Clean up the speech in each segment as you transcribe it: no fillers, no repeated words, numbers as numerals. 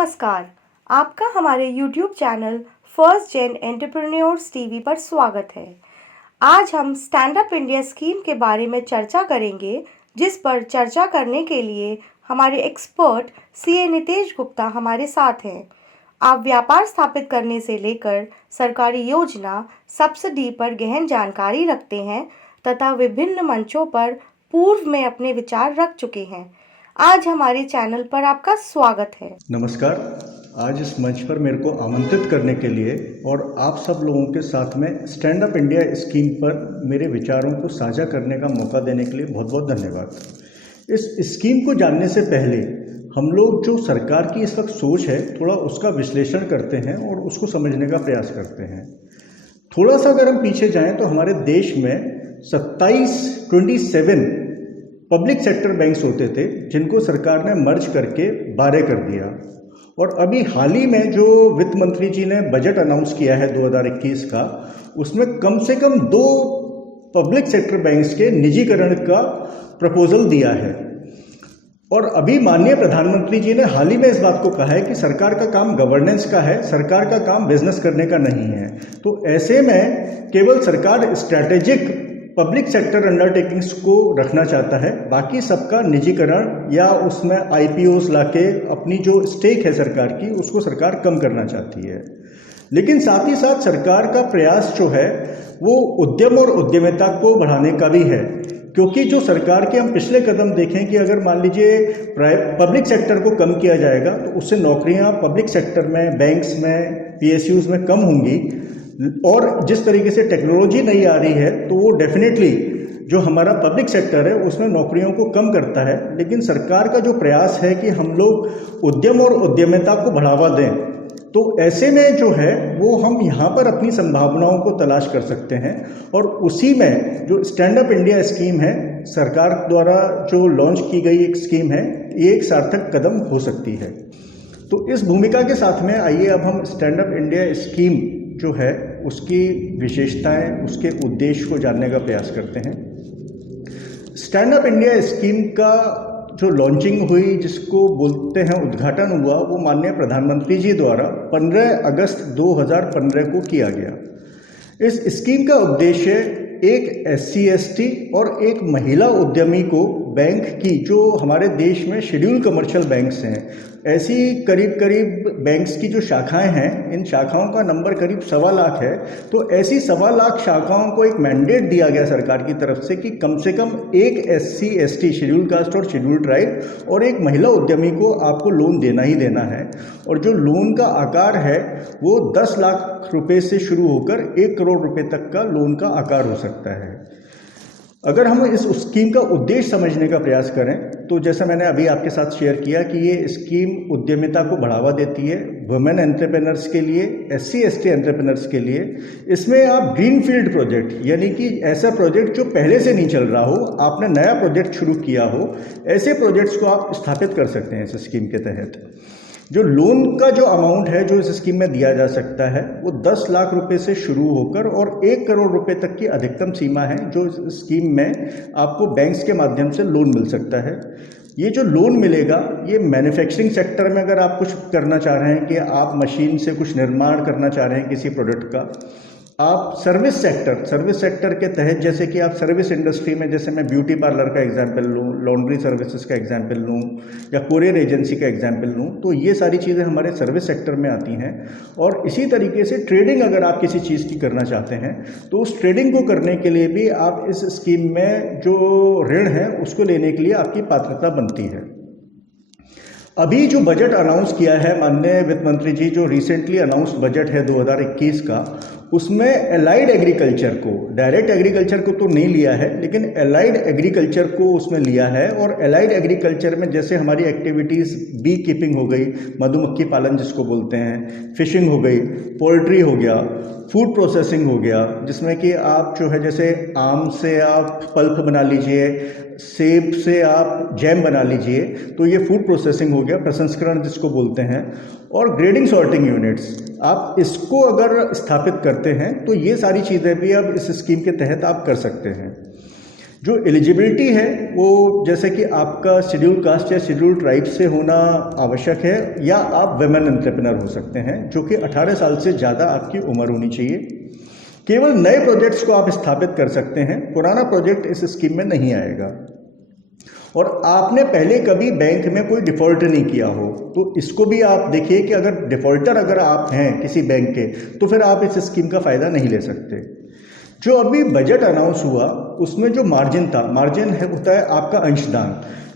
नमस्कार, आपका हमारे YouTube चैनल फर्स्ट जेन एंटरप्रेन्योर्स टीवी पर स्वागत है। आज हम स्टैंड अप इंडिया स्कीम के बारे में चर्चा करेंगे, जिस पर चर्चा करने के लिए हमारे एक्सपर्ट सीए नितेश गुप्ता हमारे साथ हैं। आप व्यापार स्थापित करने से लेकर सरकारी योजना, सब्सिडी पर गहन जानकारी रखते हैं तथा विभिन्न मंचों पर पूर्व में अपने विचार रख चुके हैं। आज हमारे चैनल पर आपका स्वागत है। नमस्कार। आज इस मंच पर मेरे को आमंत्रित करने के लिए और आप सब लोगों के साथ में स्टैंड अप इंडिया स्कीम पर मेरे विचारों को साझा करने का मौका देने के लिए बहुत बहुत धन्यवाद। इस स्कीम को जानने से पहले हम लोग जो सरकार की इस वक्त सोच है, थोड़ा उसका विश्लेषण करते हैं और उसको समझने का प्रयास करते हैं। थोड़ा सा अगर हम पीछे जाएं तो हमारे देश में 27 पब्लिक सेक्टर बैंक्स होते थे, जिनको सरकार ने मर्ज करके 12 कर दिया। और अभी हाल ही में जो वित्त मंत्री जी ने बजट अनाउंस किया है 2021 का, उसमें कम से कम 2 पब्लिक सेक्टर बैंक्स के निजीकरण का प्रपोजल दिया है। और अभी माननीय प्रधानमंत्री जी ने हाल ही में इस बात को कहा है कि सरकार का काम गवर्नेंस का है, सरकार का काम बिजनेस करने का नहीं है। तो ऐसे में केवल सरकार स्ट्रैटेजिक पब्लिक सेक्टर अंडरटेकिंग्स को रखना चाहता है, बाकी सबका निजीकरण या उसमें आईपीओस लाके अपनी जो स्टेक है सरकार की, उसको सरकार कम करना चाहती है। लेकिन साथ ही साथ सरकार का प्रयास जो है वो उद्यम और उद्यमिता को बढ़ाने का भी है, क्योंकि जो सरकार के हम पिछले कदम देखें कि अगर मान लीजिए पब्लिक सेक्टर को कम किया जाएगा तो उससे नौकरियां पब्लिक सेक्टर में, बैंक्स में, पीएसयूज में कम होंगी। और जिस तरीके से टेक्नोलॉजी नहीं आ रही है तो वो डेफिनेटली जो हमारा पब्लिक सेक्टर है उसमें नौकरियों को कम करता है। लेकिन सरकार का जो प्रयास है कि हम लोग उद्यम और उद्यमिता को बढ़ावा दें, तो ऐसे में जो है वो हम यहाँ पर अपनी संभावनाओं को तलाश कर सकते हैं। और उसी में जो स्टैंड अप इंडिया स्कीम है, सरकार द्वारा जो लॉन्च की गई एक स्कीम है, ये एक सार्थक कदम हो सकती है। तो इस भूमिका के साथ में आइए अब हम स्टैंड अप इंडिया स्कीम जो है उसकी विशेषताएं, उसके उद्देश्य को जानने का प्रयास करते हैं। स्टैंड अप इंडिया स्कीम का जो लॉन्चिंग हुई, जिसको बोलते हैं उद्घाटन हुआ, वो माननीय प्रधानमंत्री जी द्वारा 15 अगस्त 2015 को किया गया। इस स्कीम का उद्देश्य एक SC/ST और एक महिला उद्यमी को बैंक की, जो हमारे देश में शेड्यूल कमर्शियल बैंक्स हैं, ऐसी करीब बैंक्स की जो शाखाएं हैं, इन शाखाओं का नंबर करीब 1.25 लाख है। तो ऐसी 1.25 लाख शाखाओं को एक मैंडेट दिया गया सरकार की तरफ से कि कम से कम एक SC/ST शेड्यूल कास्ट और शेड्यूल ट्राइब और एक महिला उद्यमी को आपको लोन देना ही देना है। और जो लोन का आकार है वो 10 लाख रुपए से शुरू होकर 1 करोड़ रुपए तक का लोन का आकार हो सकता है। अगर हम इस स्कीम का उद्देश्य समझने का प्रयास करें तो जैसा मैंने अभी आपके साथ शेयर किया कि ये स्कीम उद्यमिता को बढ़ावा देती है, वुमेन एंटरप्रेन्योर्स के लिए, SC/ST एंटरप्रेन्योर्स के लिए। इसमें आप ग्रीन फील्ड प्रोजेक्ट, यानी कि ऐसा प्रोजेक्ट जो पहले से नहीं चल रहा हो, आपने नया प्रोजेक्ट शुरू किया हो, ऐसे प्रोजेक्ट्स को आप स्थापित कर सकते हैं इस स्कीम के तहत। जो लोन का जो अमाउंट है जो इस स्कीम में दिया जा सकता है वो 10 लाख रुपए से शुरू होकर और 1 करोड़ रुपए तक की अधिकतम सीमा है जो इस स्कीम में आपको बैंक्स के माध्यम से लोन मिल सकता है। ये जो लोन मिलेगा, ये मैन्युफैक्चरिंग सेक्टर में अगर आप कुछ करना चाह रहे हैं कि आप मशीन से कुछ निर्माण करना चाह रहे हैं किसी प्रोडक्ट का, आप सर्विस सेक्टर के तहत, जैसे कि आप सर्विस इंडस्ट्री में, जैसे मैं ब्यूटी पार्लर का एग्जांपल लूँ, लॉन्ड्री सर्विसेज का एग्जांपल लूँ या कोरियर एजेंसी का एग्जांपल लूँ, तो ये सारी चीज़ें हमारे सर्विस सेक्टर में आती हैं। और इसी तरीके से ट्रेडिंग अगर आप किसी चीज़ की करना चाहते हैं तो उस ट्रेडिंग को करने के लिए भी आप इस स्कीम में जो ऋण है उसको लेने के लिए आपकी पात्रता बनती है। अभी जो बजट अनाउंस किया है माननीय वित्त मंत्री जी, जो रिसेंटली अनाउंस्ड बजट है 2021 का, उसमें एलाइड एग्रीकल्चर को, डायरेक्ट एग्रीकल्चर को तो नहीं लिया है, लेकिन एलाइड एग्रीकल्चर को उसमें लिया है। और एलाइड एग्रीकल्चर में जैसे हमारी एक्टिविटीज़ बी कीपिंग हो गई, मधुमक्खी पालन जिसको बोलते हैं, फिशिंग हो गई, पोल्ट्री हो गया, फूड प्रोसेसिंग हो गया, जिसमें कि आप जो है जैसे आम से आप पल्प बना लीजिए, सेब से आप जैम बना लीजिए, तो ये फूड प्रोसेसिंग हो गया, प्रसंस्करण जिसको बोलते हैं। और ग्रेडिंग सॉर्टिंग यूनिट्स, आप इसको अगर स्थापित करते हैं तो ये सारी चीज़ें भी अब इस स्कीम के तहत आप कर सकते हैं। जो एलिजिबिलिटी है वो जैसे कि आपका शेड्यूल कास्ट या शेड्यूल ट्राइब से होना आवश्यक है, या आप वुमेन एंटरप्रेन्योर हो सकते हैं, जो कि 18 साल से ज़्यादा आपकी उम्र होनी चाहिए। केवल नए प्रोजेक्ट्स को आप स्थापित कर सकते हैं, पुराना प्रोजेक्ट इस स्कीम में नहीं आएगा। और आपने पहले कभी बैंक में कोई डिफ़ॉल्ट नहीं किया हो तो इसको भी आप देखिए कि अगर डिफ़ॉल्टर अगर आप हैं किसी बैंक के, तो फिर आप इस स्कीम का फ़ायदा नहीं ले सकते। जो अभी बजट अनाउंस हुआ उसमें जो मार्जिन था, मार्जिन है होता है आपका अंशदान,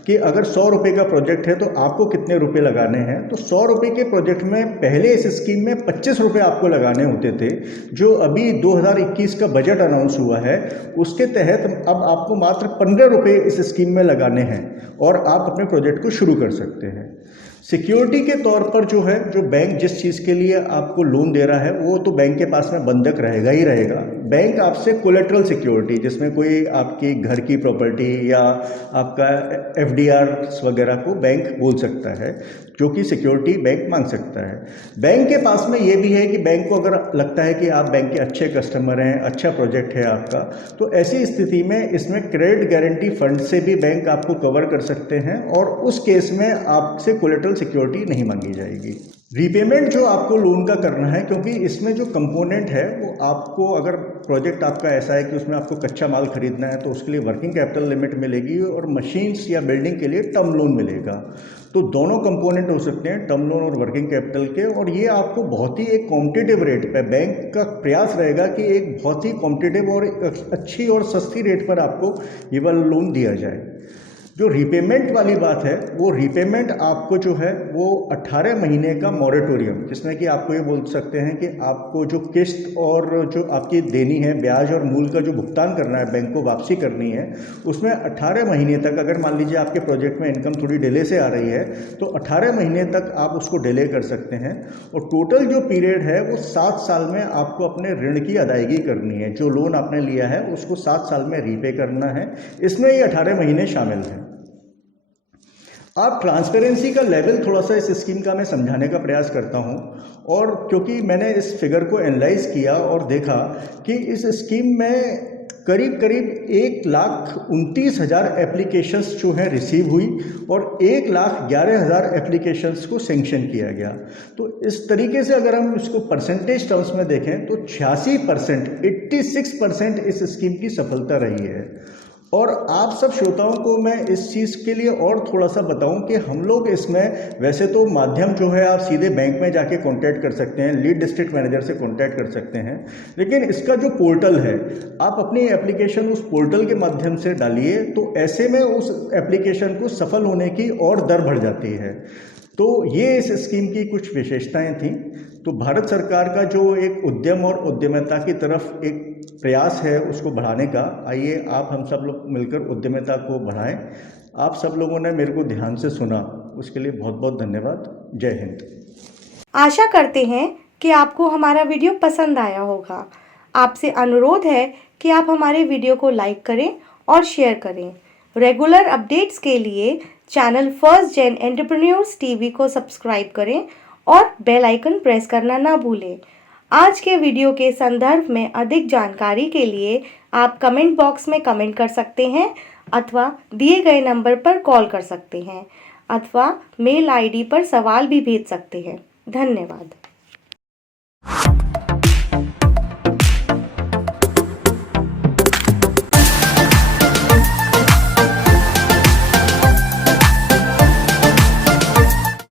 कि अगर 100 रुपये का प्रोजेक्ट है तो आपको कितने रुपए लगाने हैं। तो 100 रुपये के प्रोजेक्ट में पहले इस स्कीम में 25 रुपये आपको लगाने होते थे। जो अभी 2021 का बजट अनाउंस हुआ है उसके तहत अब आपको मात्र 15 रुपये इस स्कीम में लगाने हैं और आप अपने प्रोजेक्ट को शुरू कर सकते हैं। सिक्योरिटी के तौर पर जो है, जो बैंक जिस चीज़ के लिए आपको लोन दे रहा है वो तो बैंक के पास में बंधक रहेगा ही रहेगा। बैंक आपसे कोलेट्रल सिक्योरिटी, जिसमें कोई आपकी घर की प्रॉपर्टी या आपका एफडीआर वगैरह को बैंक बोल सकता है, जो कि सिक्योरिटी बैंक मांग सकता है। बैंक के पास में ये भी है कि बैंक को अगर लगता है कि आप बैंक के अच्छे कस्टमर हैं, अच्छा प्रोजेक्ट है आपका, तो ऐसी स्थिति में इसमें क्रेडिट गारंटी फंड से भी बैंक आपको कवर कर सकते हैं और उस केस में आपसे कोलेट्रल सिक्योरिटी नहीं मांगी जाएगी। रीपेमेंट जो आपको लोन का करना है, क्योंकि इसमें जो कंपोनेंट है वो आपको, अगर प्रोजेक्ट आपका ऐसा है कि उसमें आपको कच्चा माल खरीदना है तो उसके लिए वर्किंग कैपिटल लिमिट मिलेगी और मशीन्स या बिल्डिंग के लिए टर्म लोन मिलेगा। तो दोनों कंपोनेंट हो सकते हैं, टर्म लोन और वर्किंग कैपिटल के, और ये आपको बहुत ही एक कॉम्पिटिटिव रेट पे, बैंक का प्रयास रहेगा कि एक बहुत ही कॉम्पिटिटिव और अच्छी और सस्ती रेट पर आपको ये वाला लोन दिया जाए। जो रीपेमेंट वाली बात है, वो रीपेमेंट आपको जो है वो 18 महीने का मॉरेटोरियम, जिसमें कि आपको ये बोल सकते हैं कि आपको जो किस्त और जो आपकी देनी है, ब्याज और मूल का जो भुगतान करना है, बैंक को वापसी करनी है, उसमें 18 महीने तक, अगर मान लीजिए आपके प्रोजेक्ट में इनकम थोड़ी डिले से आ रही है तो 18 महीने तक आप उसको डिले कर सकते हैं। और टोटल जो पीरियड है वो 7 साल में आपको अपने ऋण की अदायगी करनी है। जो लोन आपने लिया है उसको 7 साल में रीपे करना है, इसमें ये 18 महीने शामिल हैं। आप ट्रांसपेरेंसी का लेवल थोड़ा सा इस स्कीम का मैं समझाने का प्रयास करता हूं, और क्योंकि मैंने इस फिगर को एनालाइज किया और देखा कि इस स्कीम में करीब करीब 1,29,000 एप्लीकेशंस जो हैं रिसीव हुई और 1,11,000 एप्लीकेशंस को सेंक्शन किया गया। तो इस तरीके से अगर हम इसको परसेंटेज टर्म्स में देखें तो 86%, 86% इस स्कीम की सफलता रही है। और आप सब श्रोताओं को मैं इस चीज़ के लिए और थोड़ा सा बताऊं कि हम लोग इसमें, वैसे तो माध्यम जो है आप सीधे बैंक में जाके कांटेक्ट कर सकते हैं, लीड डिस्ट्रिक्ट मैनेजर से कांटेक्ट कर सकते हैं, लेकिन इसका जो पोर्टल है, आप अपनी एप्लीकेशन उस पोर्टल के माध्यम से डालिए तो ऐसे में उस एप्लीकेशन को सफल होने की और दर बढ़ जाती है। तो ये इस स्कीम की कुछ विशेषताएं थीं। तो भारत सरकार का जो एक उद्यम और उद्यमिता की तरफ एक प्रयास है उसको बढ़ाने का, आइए आप हम सब लोग मिलकर उद्यमिता को बढ़ाएं। आप सब लोगों ने मेरे को ध्यान से सुना, उसके लिए बहुत बहुत धन्यवाद। जय हिंद। आशा करते हैं कि आपको हमारा वीडियो पसंद आया होगा। आपसे अनुरोध है कि आप हमारे वीडियो को लाइक करें और शेयर करें। रेगुलर अपडेट्स के लिए चैनल फर्स्ट जेन एंटरप्रेन्योर्स टीवी को सब्सक्राइब करें और बेल आइकन प्रेस करना ना भूलें। आज के वीडियो के संदर्भ में अधिक जानकारी के लिए आप कमेंट बॉक्स में कमेंट कर सकते हैं अथवा दिए गए नंबर पर कॉल कर सकते हैं अथवा मेल आईडी पर सवाल भी भेज सकते हैं। धन्यवाद।